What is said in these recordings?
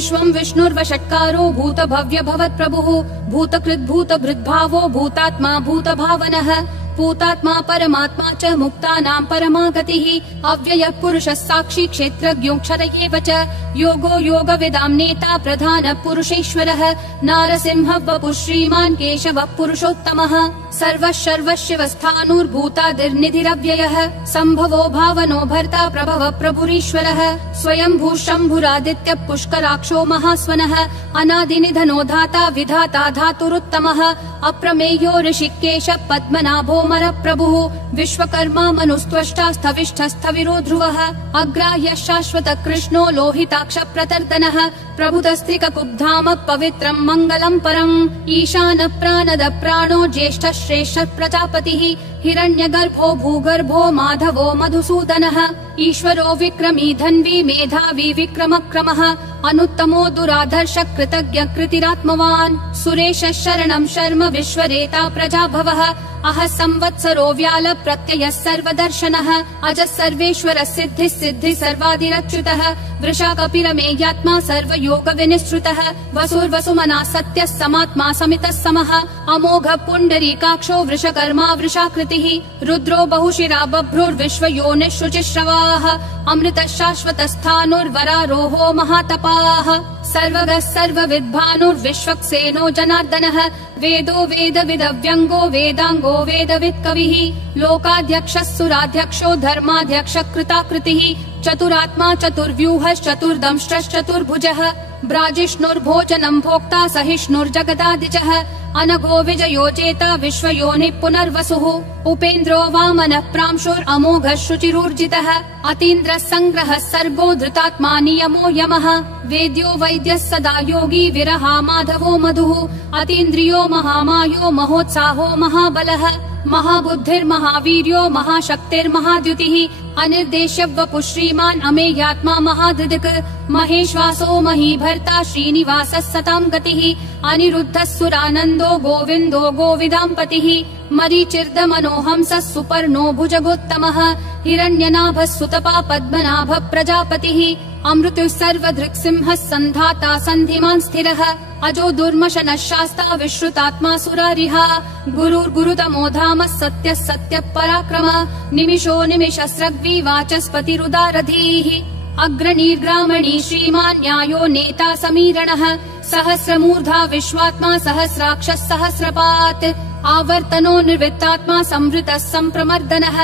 विश्वं विष्णुर्वषट्कारो भूत भव्य भवत् प्रभुः भूतकृद् भूत भृद्भावो भूतात्मा भूत भावनः भूतात्मा परमात्मा च मुक्तानां परमा गतिः अव्ययः पुरुषः साक्षी क्षेत्रज्ञोऽक्षर एव च योगो योगविदां नेता प्रधानः पुरुषेश्वरः नारसिंहः वपुः श्रीमान् केशवः पुरुषोत्तमः सर्वः सर्वशिवस्थाणुर्भूतादिर्निधिरव्ययः सम्भवो भावनो भर्ता प्रभवः प्रभुरीश्वरः स्वयंभू शम्भुरादित्यः पुष्कराक्षो महास्वनः अनादिनिधनो धाता विधाता धातुरुत्तमः अप्रमेयो ऋषिकेशः पद्मनाभो प्रभुः विश्वकर्मा मनुस्त्वष्टा स्थविष्ठस्थविरो ध्रुवः अग्राह्यः शाश्वतः कृष्णो लोहिताक्ष प्रतर्दनः प्रभुतस्त्रिककुब्धाम पवित्रम् मङ्गलम् परम् ईशानः प्राणदः प्राणो ज्येष्ठः श्रेष्ठः प्रजापतिः हिरण्यगर्भो भूगर्भो माधवो मधुसूदनः ईश्वरो विक्रमी धन्वी मेधावी विक्रमक्रमः अनुत्तमो दुराधर्ष कृतज्ञ कृतिरात्मवान् सुरेशः शरणं शर्म विश्वरेता प्रजाभवः अह संवत्सरो व्याल प्रत्ययः सर्वदर्शनः अजः सर्वेश्वरः सिद्धिः सिद्धिः सर्वादिरच्युतः वृषा कपिरमेयात्मा सर्वयोग विनिश्रुतः वसुर्वसुमना सत्यः समात्मा समितः समः अमोघ पुण्डरीकाक्षो वृषकर्मा वृषाकृतिः रुद्रो बहुशिरा बभ्रुर्विश्वयोनिः शुचिश्रवाः अमृतः शाश्वतस्थाणुर्वरारोहो महातपाः सर्वगः सर्वविद्भानुर्विश्वक्सेनो जनार्दनः वेदो वेदविदव्यङ्गो वेदाङ्गो वेदवित् कविः लोकाध्यक्षः सुराध्यक्षो धर्माध्यक्षः कृताकृतिः चतुरात्मा चतुर्व्यूहश्चतुर्दंष्ट्रश्चतुर्भुजः ब्राजिष्णुर्भोजनं भोक्ता सहिष्णुर्जगदादिजः अनघो विजयो जेता विश्वयोनिः पुनर्वसुः उपेन्द्रो वामनः प्रांशुरमोघः शुचिरूर्जितः अतीन्द्रः सङ्ग्रहः सर्गो धृतात्मा नियमो यमः वेद्यो वैद्यः सदा योगी विरहा माधवो मधुः अतीन्द्रियो महामायो महोत्साहो महाबलः महाबुद्धिर्महावीर्यो महाशक्तिर्महाद्युतिः अनिर्देश्य वपुः श्रीमान् अमेयात्मा महाधृदिक् महेश्वासो महीभर्ता श्रीनिवासः सतां गतिः अनिरुद्धः सुरानन्दो गोविन्दो गोविदाम्पतिः मरीचिर्दमनोहंसः सुपर्णो भुजगोत्तमः हिरण्यनाभः सुतपा पद्मनाभः प्रजापतिः अमृतुः सर्वदृक्सिंहः सन्धाता सन्धिमान् स्थिरः अजो दुर्मशनः शास्ता विश्रुतात्मा सुरारिहा गुरुर्गुरुतमो धामः सत्यः सत्यः पराक्रमः निमिषो निमिषस्रग्वी वाचस्पतिरुदारधीः अग्रणीर्ग्रामणी श्रीमान् न्यायो नेता समीरणः सहस्रमूर्धा विश्वात्मा सहस्राक्षः सहस्रपात् आवर्तनो निर्वृत्तात्मा संवृतः सम्प्रमर्दनः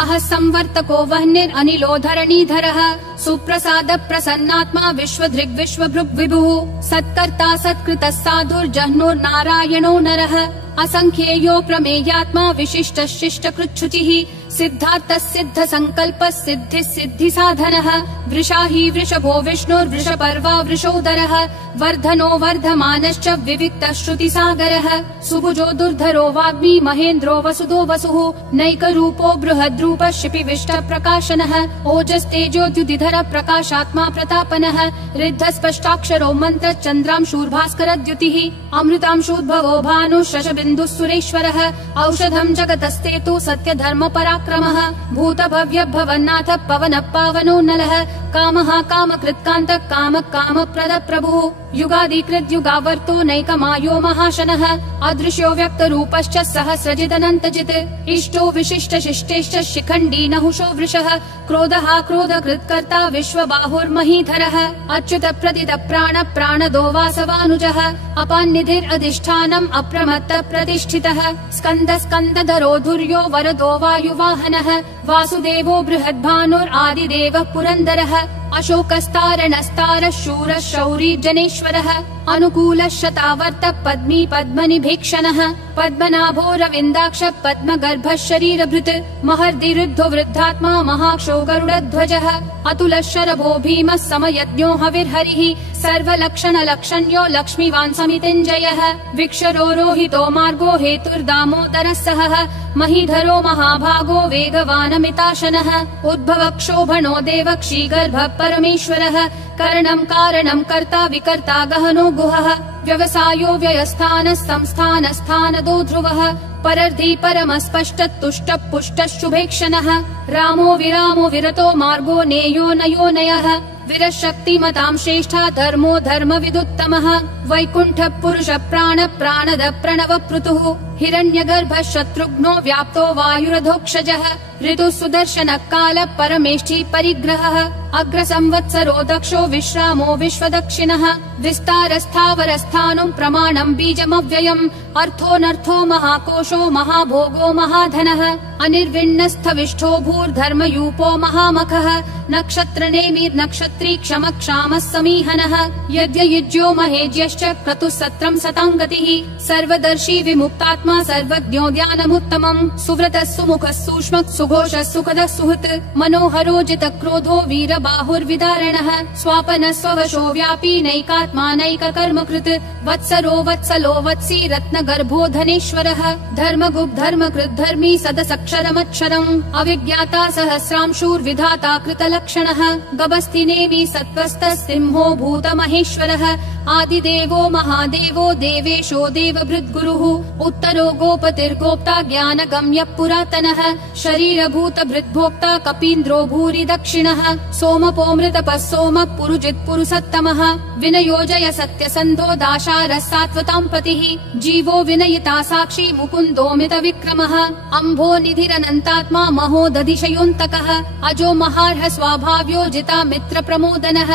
अह संवर्तको वह्निरनिलो धरणीधरः सुप्रसाद प्रसन्नात्मा विश्वधृग् विश्वभृग् विभुः सत्कर्ता सत्कृतः साधुर्जह्नुर्नारायणो नरः असंख्येयो प्रमेयात्मा विशिष्टः शिष्टकृच्छुचिः सिद्धार्थः सिद्ध संकल्पः सिद्धिः सिद्धि साधनः वृषाही वृषभो विष्णुर्वृषपर्वा वृषोदरः वर्धनो वर्धमानश्च विविक्तः श्रुतिसागरः सुभुजो दुर्धरो वाग्मी महेन्द्रो वसुदो वसुः नैकरूपो बृहद्रूपः शिपिविष्ट प्रकाशनः ओजस्तेजोद्युतिधर प्रकाशात्मा प्रतापनः ऋद्धस्पष्टाक्षरो मन्त्र चन्द्रांशूर्भास्करद्युतिः अमृतांशूद्भवो भानुः शशबिन्दुः सुरेश्वरः औषधं जगतस्तेतु सत्यधर्म पराक्रमः भूतभव्य भवन्नाथ पवन पावनो नलः कामः कामकृत्कान्तः कामः कामप्रद प्रभुः युगादिकृत् युगावर्तो नैकमायो महाशनः अदृश्यो व्यक्तरूपश्च सहस्रजिदनन्तजित् इष्टो विशिष्ट शिष्टेश्च शिखण्डी नहुषो वृषः क्रोधः क्रोधकृत्कर्ता विश्वबाहुर्महीधरः अच्युत प्रदित प्राण प्राणदो वासवानुजः अपान्निधिरधिष्ठानम् अप्रमत्त प्रतिष्ठितः स्कन्द स्कन्दधरो धुर्यो वरदो वायुवाहनः वासुदेवो बृहद्भानुरादिदेवः पुरन्दरः अशोकस्तारणस्तारः शूरः शौरी जनेश्वरः अनुकूलः शतावर्त पद्मी पद्मनिभीक्षणः पद्मनाभो रविन्दाक्ष पद्मगर्भः शरीरभृत् महर्दिरुद्धो वृद्धात्मा महाक्षो गरुडध्वजः अतुलः शरभो भीमः समयज्ञो हविर्हरिः सर्वलक्षणलक्षण्यो लक्ष्मीवान् समितिञ्जयः विक्षरो रोहितो मार्गो हेतुर्दामोदरः सहः महीधरो महाभागो वेगवानमिताशनः उद्भवः क्षोभणो देवक्षीगर्भः परमेश्वरः करणं कारणं कर्ता विकर्ता गहनो गुहः व्यवसायो व्ययस्थानः संस्थानस्थानदो ध्रुवः परर्धि परमस्पष्ट तुष्ट पुष्ट शुभेक्षणः रामो विरामो विरतो मार्गो नेयो नयो नयः विरशक्तिमतां श्रेष्ठा धर्मो धर्म विदुत्तमः वैकुण्ठ पुरुष प्राण प्राणद प्रणव पृतुः हिरण्यगर्भ शत्रुघ्नो व्याप्तो वायुरधोक्षजः ऋतु सुदर्शन काल परमेष्ठी परिग्रहः अग्र संवत्सरो दक्षो विश्रामो विश्वदक्षिणः विस्तारस्थावरस्थानुं प्रमाणं बीजमव्ययम् अर्थोऽनर्थो महाकोशो महाभोगो महाधनः अनिर्विण्णस्थविष्ठो भूर्धर्मयूपो महामखः नक्षत्रनेमिर्नक्षत्री क्षम क्षामः समीहनः यद्ययुज्यो महेज्यश्च क्रतुः सत्रं सतां गतिः सर्वदर्शी विमुक्तात्मा सर्वज्ञो ज्ञानमुत्तमम् सुव्रतः सुमुखः सूक्ष्मः सुघोषः सुखदः सुहृत् मनोहरो जितक्रोधो वीरबाहुर्विदारणः स्वापनः स्ववशो व्यापी नैकात्मा नैककर्मकृत् वत्सरो वत्सलो वत्सी रत्नगर्भो धनेश्वरः धर्मगुप् धर्मकृत् धर्मी सदसक्षरमक्षरम् अविज्ञाता सहस्रांशूर्विधाता कृतलक्षणः गभस्तिनेमि सत्त्वस्थः सिंहो भूतमहेश्वरः आदिदेवो महादेवो देवेशो देवभृद्गुरुः उत्तरो गोपतिर्गोप्ता ज्ञानगम्यः पुरातनः शरीरभूतभृद्भोक्ता कपीन्द्रो भूरि दक्षिणः सोमपोऽमृतपः सोमः पुरुजित् पुरुषोत्तमः विनयोजय सत्यसन्धो दाशारः सात्वतां पतिः जीवो विनयिता साक्षी मुकुन्दोमित विक्रमः अम्भो निधिरनन्तात्मा महोदधिशयोऽन्तकः अजो महार्ह स्वाभाव्यो जिता मित्र प्रमोदनः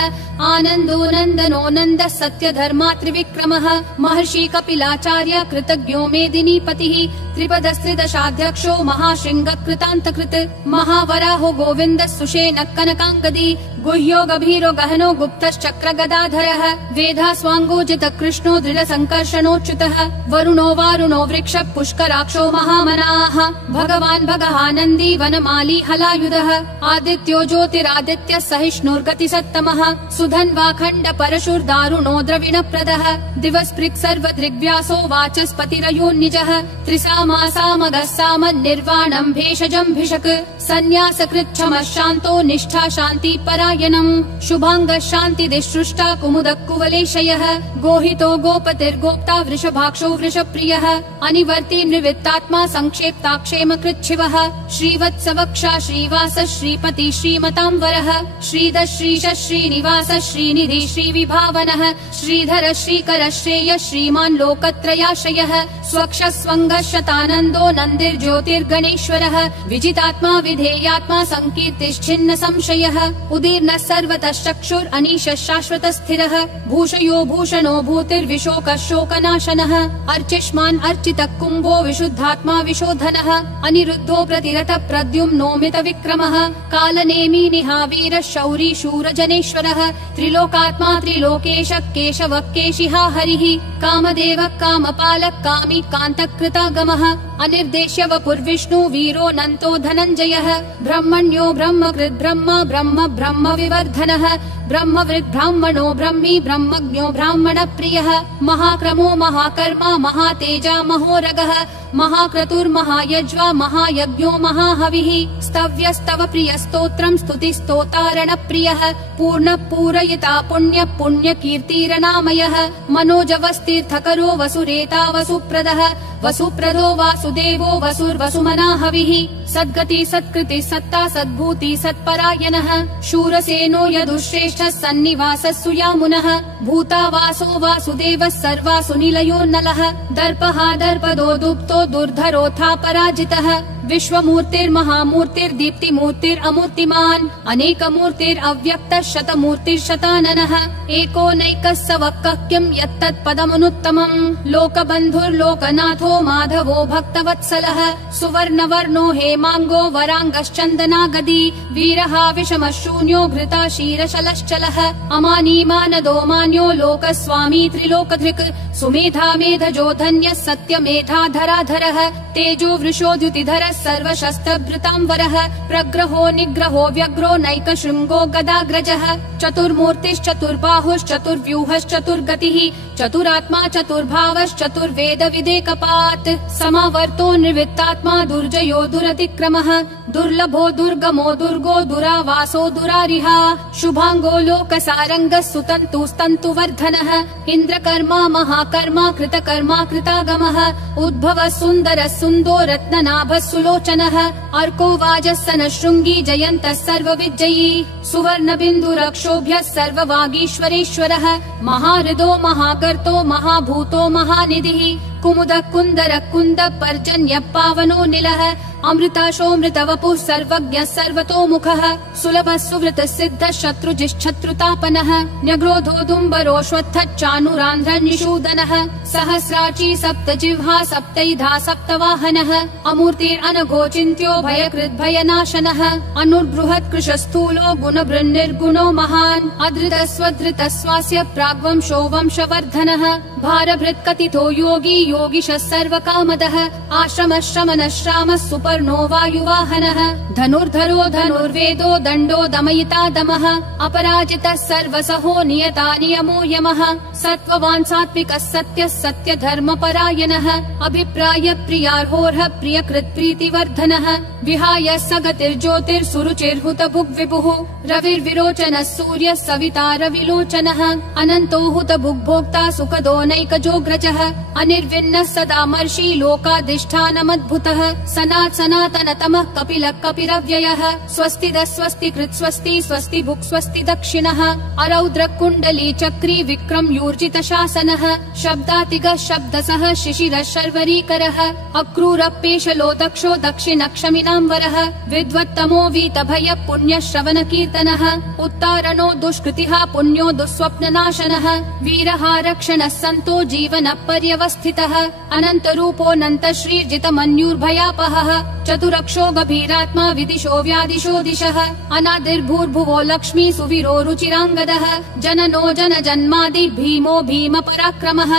आनन्दो नन्दनो नन्दः सत्य धर्मा त्रिविक्रमः महर्षि कपिलाचार्य कृतज्ञो मेदिनीपतिः त्रिपदस्त्रिदशाध्यक्षो महाशृंग कृतान्तकृत् महावराहो गोविन्द सुषेण कनकाङ्गदी गुह्यो गभीरो गहनो गुप्तश्चक्र गदाधरः वेधा स्वाङ्गोजित कृष्णो दृढ संकर्षणोच्युतः वरुणो वारुणो वृक्ष पुष्कराक्षो महामनाः भगवान् भगहानन्दी वनमाली हलायुधः आदित्यो ज्योतिरादित्य सहिष्णुर्गति सत्तमः सुधन्वाखण्ड परशुर्दारुणो द्रविणप्रदः दिवस्पृक् सर्वदृग्व्यासो वाचस्पतिरयोन्निजः त्रिसामासामगः साम निर्वाणम् भेषजम् भिषक् सन्न्यासकृच्छमः शान्तो निष्ठा शान्ति परायणम् शुभाङ्गः शान्तिदिसृष्टा कुमुदः कुवलेशयः गोहितो गोपतिर्गोप्ता वृषभाक्षो वृषप्रियः अनिवर्ति निवृत्तात्मा संक्षेप्ताक्षेम कृच्छिवः श्रीवत्सवक्षा श्रीवास श्रीपति श्रीमताम्बरः श्रीध श्रीश श्रीनिवास श्रीनिधि श्रीविभावनः श्रीधर श्रीकर श्रेय श्रीमान् लोकत्रयाश्रयः स्वक्ष स्वङ्गः शतानन्दो नन्दिर्ज्योतिर्गणेश्वरः विजितात्मा विधेयात्मा संकीर्तिश्छिन्न संशयः उदीर्णः सर्वतः चक्षुर् अनीशः शाश्वतः स्थिरः भूषयो भूषणो भूतिर्विशोकः शोकनाशनः अर्चिष्मान् अर्चितः कुम्भो विशुद्धात्मा विशोधनः अनिरुद्धो प्रतिरथ प्रद्युम्नोमित विक्रमः कालनेमी निहावीरः शौरी शूरजनेश्वरः त्रिलोकात्मा त्रिलोकेश केशवः केशिहा हरिः कामदेवः कामपालः कामी कान्तकृतागमः अनिर्देश्य वपुर्विष्णु वीरो नन्तो धनञ्जयः ब्रह्मण्यो ब्रह्मकृत् ब्रह्म ब्रह्म ब्रह्म विवर्धनः ब्रह्मवृद् ब्राह्मणो ब्रह्मी ब्रह्मज्ञो ब्राह्मण प्रियः महाक्रमो महाकर्मा महातेजा महोरगः महाक्रतुर्महायज्वा महायज्ञो महाहविः स्तव्यस्तव प्रियस्तोत्रम् स्तुतिस्तोतारण प्रियः पूर्ण पूरयिता पुण्य पुण्य कीर्तिरनामयः मनोजवस्तीर्थकरो वसुरेता वसुप्रदः वसुप्रदो वासुदेवो वसुर्वसुमना हविः सद्गति सत्कृति सत्ता सद्भूति सत्परायणः शूरसेनो यदुश्रेष्ठः सन्निवासः सुयामुनः भूतावासो वासुदेवः सर्वासु निलयो नलः दर्पः दर्पदो दुप्तो दुर्धरोऽथा पराजितः विश्वमूर्तिर्महामूर्तिर्दीप्तिमूर्तिरमूर्तिमान् अनेकमूर्तिरव्यक्तः शतमूर्तिर्शताननः एको नैकः स वक्कः किम् यत्तत्पदमनुत्तमम् लोकबन्धुर्लोकनाथो माधवो भक्तवत्सलः सुवर्णवर्णो हेमाङ्गो वराङ्गश्चन्दनागदी वीरः विषमः शून्यो घृता क्षीरशलश्चलः अमानी मानदो मान्यो लोकस्वामी त्रिलोकधृक् सुमेधा मेधजो धन्यः सत्यमेधा धराधरः तेजो वृषो द्युतिधरः सर्वशस्त्रभृताम्बरः प्रग्रहो निग्रहो व्यग्रो नैकशृङ्गो गदाग्रजः चतुर्मूर्तिश्चतुर्बाहुश्चतुर्व्यूहश्चतुर्गतिः चतुरात्मा चतुर्भावश्चतुर्वेद विदेकपात् समावर्तो निर्वित्तात्मा दुर्जयो दुरतिक्रमः दुर्लभो दुर्गमो दुर्गो दुरावासो दुरारिहा शुभांगो लोकसारङ्गः सुतन्तुस्तन्तुवर्धनः इन्द्रकर्मा महाकर्मा कृतकर्मा कृतागमः उद्भवः सुन्दरः सुन्दो रत्ननाभः सुलोचनः अर्को वाजस्सनः शृङ्गी जयन्तः सर्वविजयी सुवर्णबिन्दुरक्षोभ्यः सर्ववागीश्वरेश्वरः महाहृदो महाकर्तो महाभूतो महानिधिः कुमुदः कुन्दरः कुन्दः पर्जन्यः पावनो निलः अमृताशोऽमृतवपुः सर्वज्ञः सर्वतोमुखः सुलभः सुवृतः सिद्धः शत्रुजिश्शत्रुतापनः न्यग्रोधोदुम्बरोऽश्वत्थः चाणूरान्ध्रनिषूदनः सहस्राची सप्तजिह्वा सप्तैधा सप्तवाहनः अमूर्तिरनघोचिन्त्यो भयकृद्भयनाशनः अनुर्बृहत् कृशस्थूलो गुणभृन्निर्गुणो महान् अधृतः स्वधृतः स्वास्य प्राग्वंशो वंशवर्धनः भारभृत्कथितो योगी योगिशः सर्वकामदः आश्रमः श्रमणः श्रामः सुपर्णो वायुवाहनः धनुर्धरो धनुर्वेदो दण्डो दमयिता दमः अपराजितः सर्वसहो नियता नियमो यमः सत्त्ववान् सात्विकः सत्यः सत्यधर्मपरायणः अभिप्राय प्रियार्होर्ह प्रियकृत् प्रीतिवर्धनः विहाय सगतिर्ज्योतिर्सुरुचिर्हुतभुग्विभुः रविर्विरोचनः सूर्यः सविता रविलोचनः अनन्तो हुतभुग्भोक्ता सुखदो नैकजोग्रजः अनिर्विन्नः सदा मर्षि लोकाधिष्ठानमद्भुतः सनातनतमः कपिलः कपिरव्ययः स्वस्तिदः स्वस्तिकृत् स्वस्ति स्वस्ति भुक् स्वस्ति दक्षिणः अरौद्रः कुण्डली चक्री विक्रम यूर्जित शासनः शब्दातिगः शब्दसः शिशिरः शर्वरीकरः अक्रूरपेशलो दक्षो दक्षिणक्षमिनाम्बरः विद्वत्तमो वीतभयः पुण्यः श्रवणकीर्तनः उत्तारणो दुष्कृतिः पुण्यो दुःस्वप्ननाशनः वीरः रक्षणः सन्तो जीवनः पर्यवस्थितः अनन्तरूपोऽनन्त श्रीर्जितमन्युर्भयापहः चतुरक्षो गभीरात्मा विदिशो व्यादिशो दिशः अनादिर्भूर्भुवो लक्ष्मी सुवीरो रुचिराङ्गदः जननो जनजन्मादि भीमो भीम पराक्रमः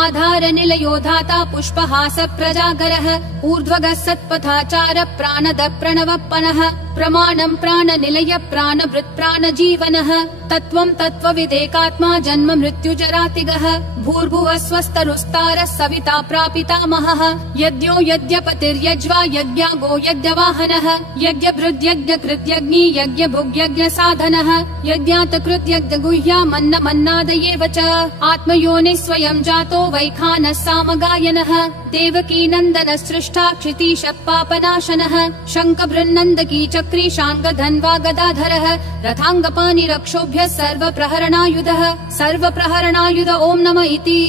आधार निलयो धाता पुष्पहास प्रजागरः ऊर्ध्वगः सत्पथाचार प्राणद प्रणवप्पनः प्रमाणम् प्राणनिलय प्राणभृत् प्राणजीवनः तत्त्वम् तत्त्वविदेकात्मा जन्म मृत्युजरातिगः भूर्भुवः स्वस्तरुस्तारः सविता प्रापितामहः यज्ञो यज्ञपतिर्यज्वा यज्ञागो यज्ञवाहनः यज्ञभृद्यज्ञकृत्यग्नि यज्ञभुग्यज्ञसाधनः यज्ञातकृत्यज्ञगुह्यामन्नमन्नादयेव च आत्मयोनिः स्वयं जातो वैखानः सामगायनः देवकी नन्दनः सृष्टा क्षितीशः पापनाशनः शङ्खबृन्नन्दकी चक्री शाङ्गधन्वा गदाधरः रथाङ्गपाणिरक्षोभ्यः सर्वप्रहरणायुधः सर्वप्रहरणायुध ओम् नमः इति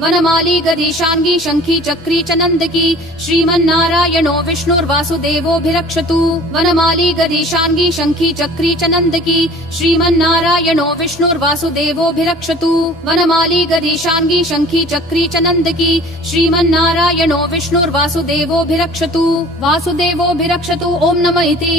वनमाली गदीशाङ्गी शङ्खी चक्री च नन्दकी श्रीमन्नारायणो विष्णुर्वासुदेवोऽभिरक्षतु वनमाली गदीशाङ्गी शङ्खी चक्री च नन्दकी श्रीमन्नारायणो विष्णुर्वासुदेवोऽभिरक्षतु वनमाली गदीशाङ्गी शङ्खी चक्री च नन्दकी श्रीमन्नारायणो विष्णुर्वासुदेवोऽभिरक्षतु वासुदेवोऽभिरक्षतु ओम् नमः इति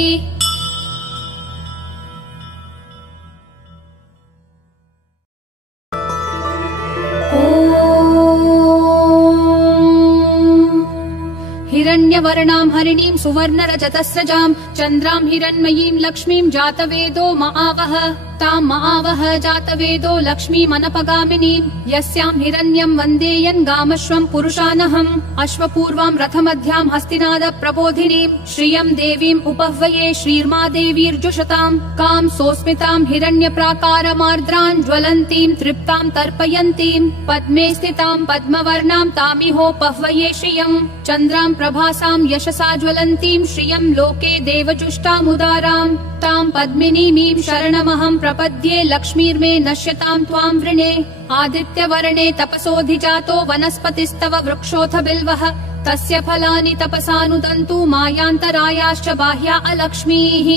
हिरण्यवर्णां हरिणीं सुवर्णरजतस्रजां चन्द्रां हिरण्मयीं लक्ष्मीं जातवेदो महावः तां महावः जातवेदो लक्ष्मीमनपगामिनीं यस्यां हिरण्यं वन्देयन् गामश्वं पुरुषानहम् अश्वपूर्वां रथमध्यां हस्तिनाद प्रबोधिनीं श्रियं देवीम् उपह्वये श्रीर्मादेवीर्जुषतां कां सोऽस्मितां हिरण्यप्राकारमार्द्रां ज्वलन्तीं तृप्तां तर्पयन्तीं पद्मे स्थितां पद्मवर्णां तामिहोपह्वये श्रियं चन्द्रां प्रभासां यशसा ज्वलन्तीं श्रियं लोके देवजुष्टामुदारां तां पद्मिनीमीं शरणमहं प्रपद्ये लक्ष्मीर्मे नश्यतां त्वां वृणे आदित्यवर्णे तपसोऽधिजातो वनस्पतिस्तव वृक्षोऽथ बिल्वः तस्य फलानि तपसानुदन्तु मायान्तरायाश्च बाह्या अलक्ष्मीः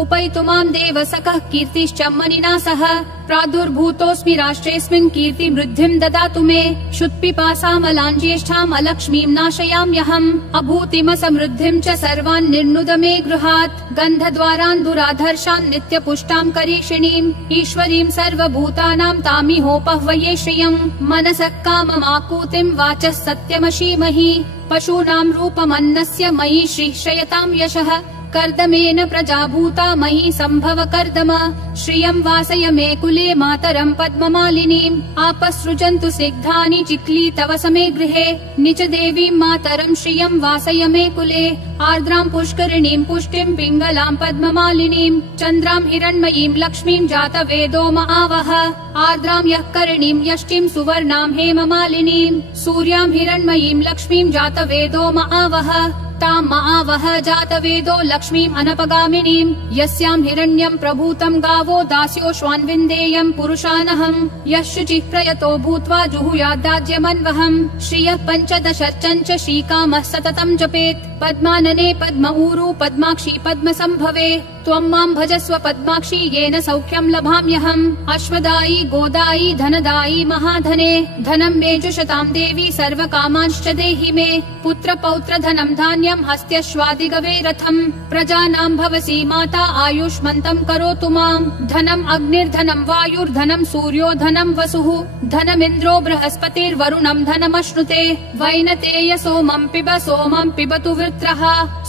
उपैतु मां देवसखः कीर्तिश्च मनिना सह प्रादुर्भूतोऽस्मि राष्ट्रेऽस्मिन् कीर्तिमृद्धिं ददातु मे क्षुत्पिपासामलाञ्ज्येष्ठाम् अलक्ष्मीं नाशयाम्यहम् अभूतिमसमृद्धिं च सर्वान् निर्नुद मे गृहात् गन्धद्वारान् दुराधर्षान् नित्यपुष्टां करीषिणीम् ईश्वरीं सर्वभूतानां तामिहोपह्वये श्रियम् मनसः काममाकूतिं वाचः सत्यमशीमहि पशूनां रूपमन्नस्य मयि श्रीश्रयतां यशः कर्दमेन प्रजाभूता मयि सम्भव कर्दम श्रियं वासय मे कुले मातरं पद्ममालिनीम् आपसृजन्तु सिग्धानि चिक्ली तव समे गृहे निच देवीं मातरं श्रियं वासय मे कुले आर्द्रां पुष्करिणीं पुष्टिं पिङ्गलां पद्ममालिनीं चन्द्रां हिरण्मयीं लक्ष्मीं जातवेदो आवह आर्द्रां यः करिणीं यष्टिं सुवर्णां हेममालिनीं सूर्यां हिरण्मयीं लक्ष्मीं जातवेदो आवह तां आवह जातवेदो लक्ष्मीम् अनपगामिनीम् यस्यां हिरण्यं प्रभूतं गावो दास्योश्वान्विन्देयं पुरुषानहम् यः शुचिः प्रयतो भूत्वा जुहुयाद्दाज्यमन्वहम् श्रियः पञ्चदशर्चञ्च श्रीकामः सततं जपेत् पद्मानने पद्म ऊरू पद्माक्षी पद्मसम्भवे त्वं मां भजस्व पद्माक्षी येन सौख्यं लभाम्यहम् अश्वदायी गोदायी धनदायी महाधने धनं मे जुषतां देवी सर्वकामांश्च देहि मे पुत्र पौत्र धनं धान्यं हस्त्यश्वादिगवे रथम् प्रजानां भवसि माता आयुष्मन्तं करोतु माम् धनम् अग्निर्धनं वायुर्धनं सूर्यो धनं वसुः धनमिन्द्रो बृहस्पतिर्वरुणं धनमश्नुते वैनतेय सोमं पिबतु वृत्रः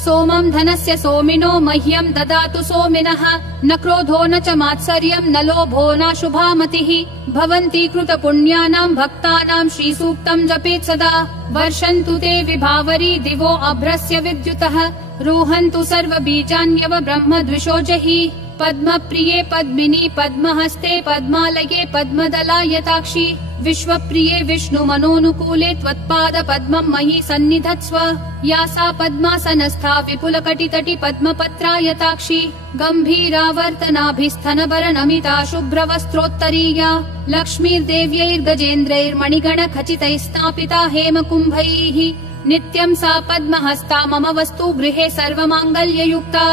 सोमं धनस्य सोमिनो मह्यं ददातु सोमिनः न क्रोधो न च मात्सर्यं न लोभो न शुभा मतिः भवन्ति कृतपुण्यानां भक्तानां श्रीसूक्तं जपेत् सदा वर्षन्तु ते विभावरी दिवो अभ्रस्य विद्युतः रोहन्तु सर्वबीजान्यव ब्रह्मद्विषोजहि पद्मप्रिये पद्मिनी पद्महस्ते पद्मालये पद्मदलायताक्षी विश्वप्रिये विष्णुमनोनुकूले त्वत्पाद पद्मं मही सन्निधत्स्व या सा पद्मासनस्था विपुलकटितटी पद्मपत्रायताक्षी गम्भीरावर्तनाभिस्थनभरनमिता शुभ्रवस्त्रोत्तरीया लक्ष्मीर्देव्यैर्गजेन्द्रैर्मणिगण खचितैः स्थापिता हेमकुम्भैः नित्यं सा पद्महस्ता मम वस्तु गृहे सर्वमाङ्गल्ययुक्ता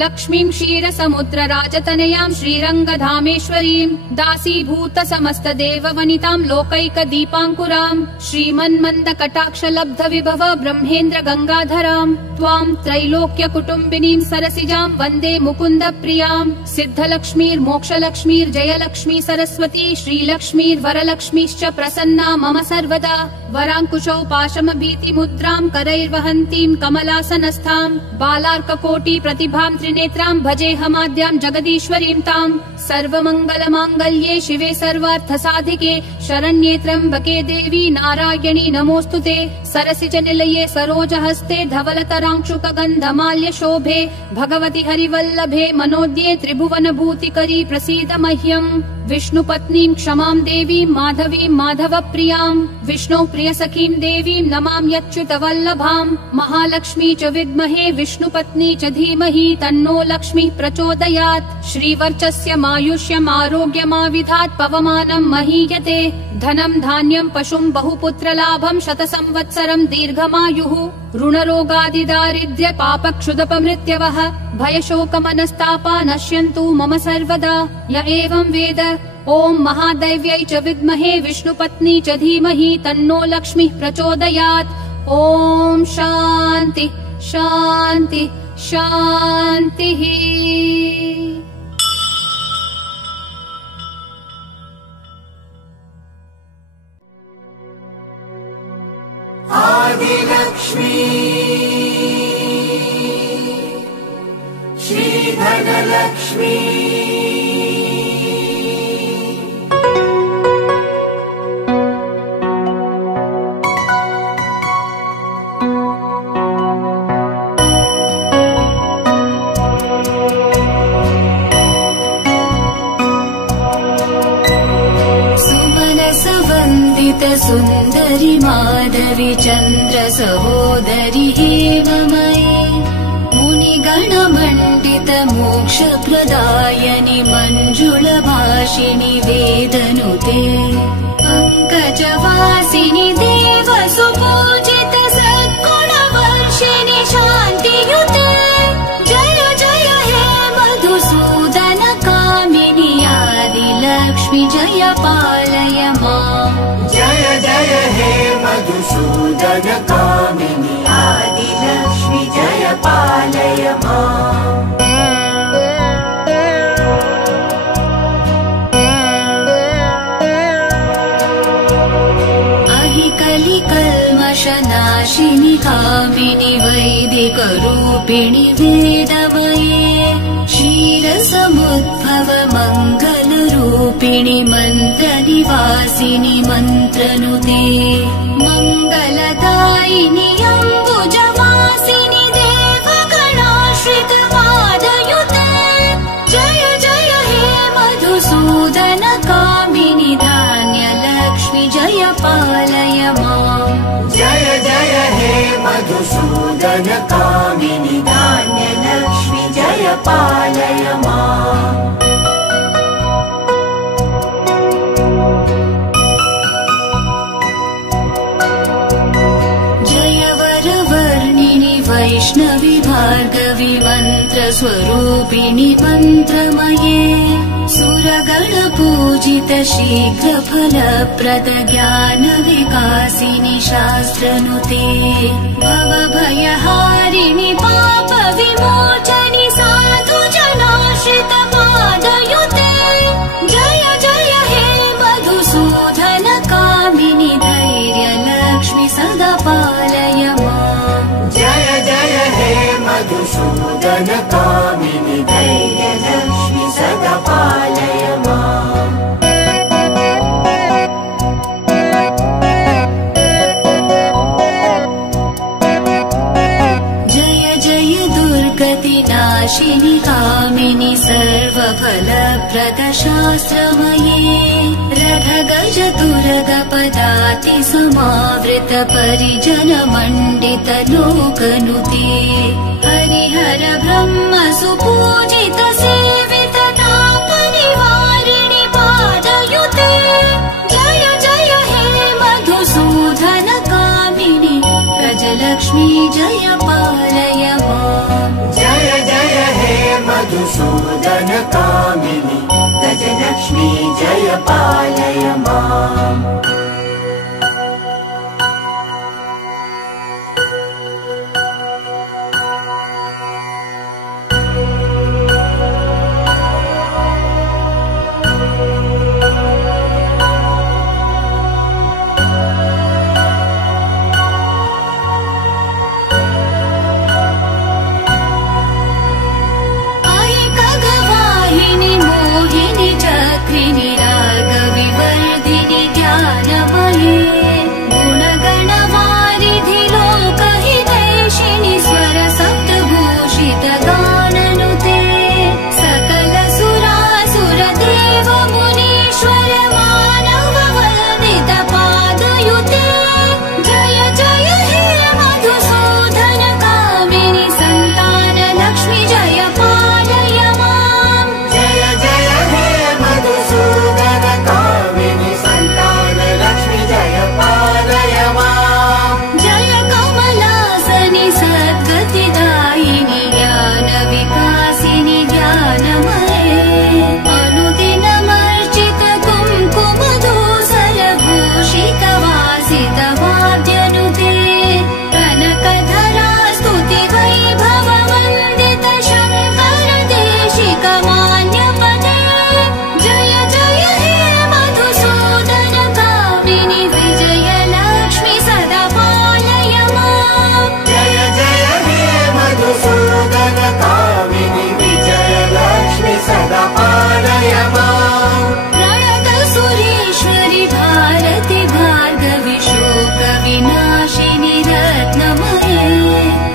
लक्ष्मीं क्षीरसमुद्र राजतनयां श्रीरङ्गधामेश्वरीं दासीभूत समस्त देववनितां लोकैकदीपाङ्कुरां श्रीमन्मन्दकटाक्षलब्ध विभव ब्रह्मेन्द्र गङ्गाधरां त्वां त्रैलोक्य कुटुम्बिनीं सरसिजां वन्दे मुकुन्द प्रियां सिद्धलक्ष्मीर्मोक्षलक्ष्मीर्जयलक्ष्मी सरस्वती श्रीलक्ष्मीर्वरलक्ष्मीश्च प्रसन्ना मम सर्वदा वराङ्कुशौ पाशमभीतिमुद्रां करैर्वहन्तीं कमलासनस्थां बालार्ककोटि प्रतिभां त्रिनेत्रां भजेऽहमाद्यां जगदीश्वरीं तां सर्वमङ्गलमाङ्गल्ये शिवे सर्वार्थसाधिके शरण्ये त्र्यम्बके देवी नारायणी नमोऽस्तुते सरसिजनिलये सरोजहस्ते धवलतरांशुकगन्धमाल्य शोभे भगवति हरिवल्लभे मनोद्ये त्रिभुवनभूतिकरी प्रसीद मह्यम् विष्णुपत्नीं क्षमां देवीं माधवीं माधवप्रियां विष्णो प्रियसखीं देवीं नमाम्यच्युतवल्लभां महालक्ष्मी च विद्महे विष्णुपत्नी च धीमहि तन्नो लक्ष्मीः प्रचोदयात् श्रीवर्चस्य आयुष्यमारोग्यमाविधात् पवमानं महीयते धनं धान्यं पशुं बहुपुत्रलाभं शतसंवत्सरं दीर्घमायुः ऋणरोगादिदारिद्र्य पापक्षुदपमृत्यवः भयशोकमनस्तापा नश्यन्तु मम सर्वदा य एवं वेद ॐ महादैव्यै च विद्महे विष्णुपत्नी च धीमहि तन्नो लक्ष्मीः प्रचोदयात् ॐ शान्ति शान्ति शान्तिः। आदिलक्ष्मी श्रीधनलक्ष्मी सुन्दरि माधवी चन्द्र सहोदरि हेममयी मुनिगणमण्डित मोक्षप्रदायनि मञ्जुलभाषिणि वेदनुते पङ्कजवासिनि देव सुपूजित सद्गुणवर्षिणि शान्तियुते जय जय हे मधुसूदन कामिनि आदिलक्ष्मि जय पालय माम् जय जय हे मधुसूदन कामिनि आदिलक्ष्मि जय पालय माम्। अहि कलिकल्मषनाशिनि कामिनि वैदिकरूपिणि वेदमये क्षीरसमुद्भव मङ्गलरूपिणि मन्त्रनिवासिनि मन्त्रनुते मङ्गलदायिनि अम्बुजवासिनि देवगणाश्रितपादयुते जय जय हे मधुसूदन कामिनि धान्यलक्ष्मि जय पालय माम् जय जय हे मधुसूदन कामिनि धान्यलक्ष्मि जय पालय माम् जय वरवर्णिनि वैष्णवि भार्गवि मन्त्रस्वरूपिणि मन्त्रमये सुरगणपूजित शीघ्रफलप्रद ज्ञानविकासिनि शास्त्रनुते भवभयहारिणि पापविमोचनि साधुजनाश्रितपादयुते जय जय हे मधुसूदन कामिनि धैर्यलक्ष्मि सदा पालय माम् जय जय हे मधुसूदन कामिनि धैर्यलक्ष्मि सदा पालय माम् जय जय दुर्गतिनाशिनि कामिनि सर्वफलप्रद शास्त्रमये रथगज तुरगपदाति समावृत परिजन मण्डित लोकनुते हरिहर ब्रह्म सुपूजित सेवित तापनिवारिणि पादयुते जय जय हे मधुसूदन कामिनि गजलक्ष्मी जय पालय माम् जय जय हे मधुसूदन कामिनि गजलक्ष्मी जय पालय माम् मोहिनि चक्रिनि रागविवर्धिनि ध्यानमये गुणगणवारिधि लोकहितैषिणि स्वर सप्तभूषित गाननुते सकल सुरासुर देव मुनीश्वर मानव वन्दित पादयुते जय जय हे मधुसूदन कामिनि सन्तान लक्ष्मि जय पालय माम् जय जय हे मधुसूदन कामिनि सन्तान लक्ष्मि जय पालय माम् जय कमलासनि सद्गतिदायिनि ज्ञानविकासिनि ज्ञानमये अनुदिनमर्चित कुङ्कुमधूसरभूषित वासित वाद्यनुते कनकधरा स्तुति वैभव वन्दित शङ्कर देशिक मान्यपदे जय जय हे मधुसूदन कामिनि विजयलक्ष्मि सदा पालय माम् जय जय हे मधुसूदन कामिनि विजयलक्ष्मि सदा पालय माम् प्रणतसुरेश्वरि भारति भार्गवि शोकविनाशिनि रत्नमये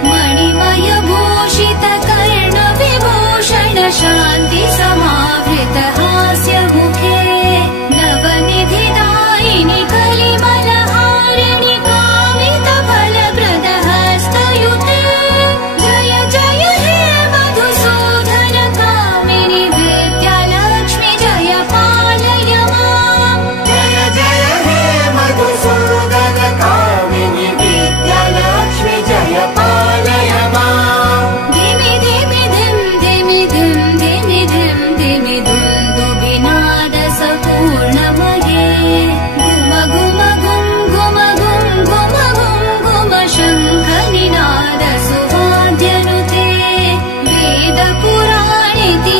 मणिमय भूषित कर्णविभूषण शान्ति समावृत हास्यमुखे नवनिधिदायिनि कलिमलहारिणि कामित फलप्रद हस्तयुते जय जय हे मधुसूदन कामिनि विद्यालक्ष्मि जय पालय माम् जय जय हे मधुसूदन कामिनि विद्यालक्ष्मि जय पालय माम् धिमि धिमि धिम धिमि धिम धिमि धिम धिमि धुम दुबिनाद सपूर्णमये घुम घुम घुम घुम घुम घुम घुम घुम शङ्खनिनाद सुवाद्यनुते वेद पुराणिति